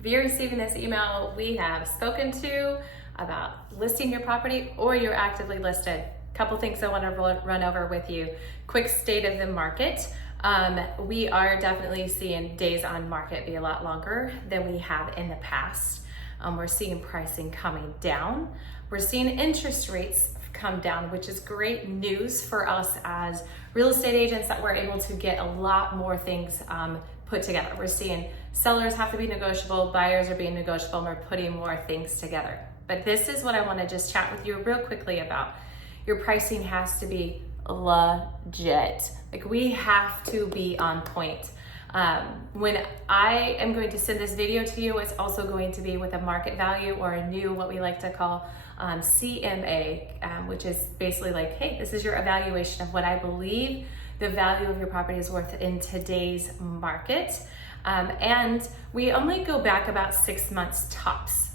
If you're receiving this email, we have spoken to about listing your property or you're actively listed. Couple things I want to run over with you. Quick state of the market. We are definitely seeing days on market be a lot longer than we have in the past. We're seeing pricing coming down. We're seeing interest rates come down, which is great news for us as real estate agents that we're able to get a lot more things put together. We're seeing sellers have to be negotiable, buyers are being negotiable, and we're putting more things together. But this is what I want to just chat with you real quickly about. Your pricing has to be legit. Like, we have to be on point. When I am going to send this video to you, it's also going to be with a market value or a new, what we like to call CMA, which is basically like, hey, this is your evaluation of what I believe the value of your property is worth in today's market. And we only go back about 6 months tops,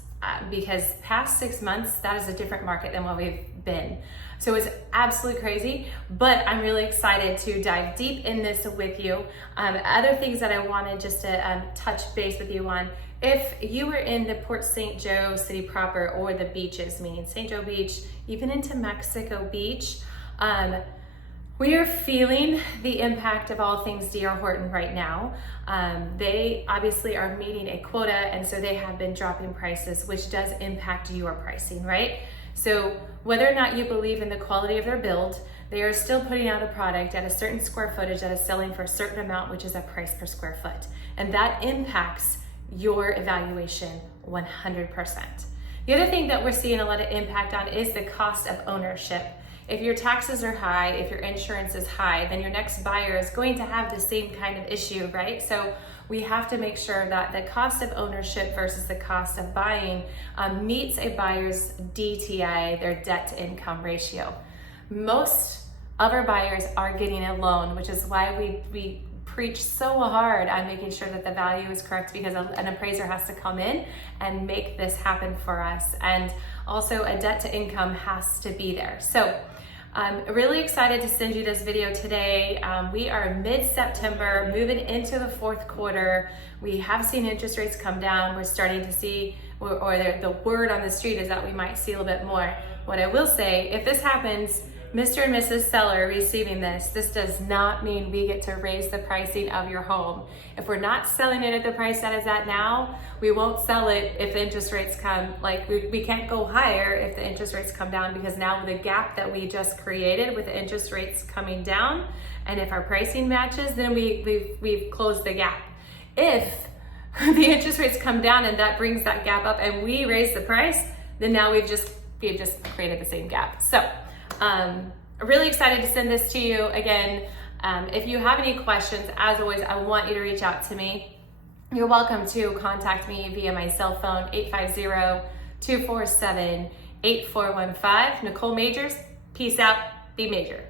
because past 6 months, that is a different market than what we've been. So it's absolutely crazy, but I'm really excited to dive deep in this with you. Other things that I wanted just to touch base with you on, if you were in the Port St. Joe city proper or the beaches, meaning St. Joe Beach, even into Mexico Beach, we are feeling the impact of all things D.R. Horton right now. They obviously are meeting a quota, and so they have been dropping prices, which does impact your pricing, right? So whether or not you believe in the quality of their build, they are still putting out a product at a certain square footage that is selling for a certain amount, which is a price per square foot. And that impacts your evaluation 100%. The other thing that we're seeing a lot of impact on is the cost of ownership. If your taxes are high, if your insurance is high, then your next buyer is going to have the same kind of issue, right? So we have to make sure that the cost of ownership versus the cost of buying meets a buyer's DTI, their debt to income ratio. Most of our buyers are getting a loan, which is why we preach so hard on making sure that the value is correct, because an appraiser has to come in and make this happen for us. And also a debt to income has to be there. So I'm really excited to send you this video today. We are mid-September, moving into the fourth quarter. We have seen interest rates come down. We're starting to see, or the word on the street is that we might see a little bit more. What I will say, if this happens, Mr. and Mrs. Seller receiving this does not mean we get to raise the pricing of your home. If we're not selling it at the price that it's at now, we won't sell it if the interest rates come, like we can't go higher if the interest rates come down, because now with the gap that we just created with the interest rates coming down, and if our pricing matches, then we've closed the gap. If the interest rates come down and that brings that gap up and we raise the price, then now we've just created the same gap. So really excited to send this to you. Again, if you have any questions, as always, I want you to reach out to me. You're welcome to contact me via my cell phone, 850-247-8415. Nicole Majors, peace out, be major.